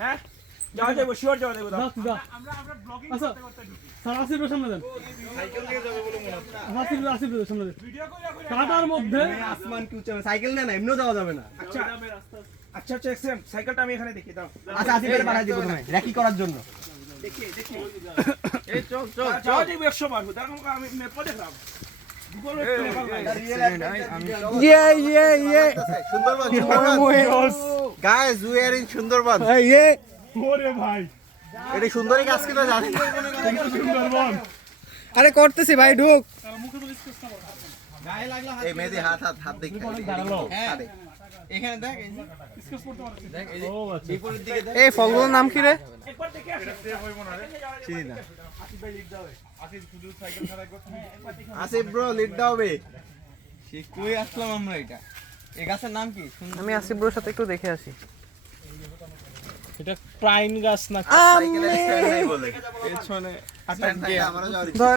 হ্যাঁ যাওয়া যাবে শিওর যাওয়া যাবে আমরা ব্লগিং করতে করতে ঢুকি স্যার আসিফ সামনে দেন সাইকেল নিয়ে যাবে বলে মনে হচ্ছে আসিফ সামনে দেন ভিডিও করে কাটার মধ্যে আসমান কি উচ্চ সাইকেল না এমনিও যাওয়া যাবে না। আচ্ছা আচ্ছা আচ্ছা এক্সেম সাইকেলটা আমি এখানে দেখি দাও আচ্ছা আসিফের পাঠাই দিব তুমি র্যাকি করার জন্য। দেখি দেখি এই চল চল যাওয়া যাবে 100 বার দেখো আমি ম্যাপে দেখলাম Google Sundarban guys we are in Sundarban. ওরে ভাই এটা সুন্দরী গাছ কিনা জানি সুন্দরবন আরে করতেছি ভাই ঢুক। মুখে তো ডিসকাস না গায়ে লাগলো এই মেহেদি হাত হাত হাত দেখি হ্যাঁ এখানে দেখ এই যে ডিসকাস করতে পারছিস দেখ এই যে ও আচ্ছা বিপরীত দিকে দেখ এই ফলগুলোর নাম কি রে? একবার দেখে আসো চিনি না আসিফ ভাই লিখ দাও আসিফ শুধু সাইকেল ছাড়া করতে আসিফ ব্রো লিড দাও বে সে কই আসলাম আমরা এটা এই গাছের নাম কি আমি আসিফ ব্রোর সাথে একটু দেখে আসি। এটা প্রাইন গাছ না সাইকেলের স্ট্যান্ড নাই বলে পেছনে আটা গিয়ে আমরা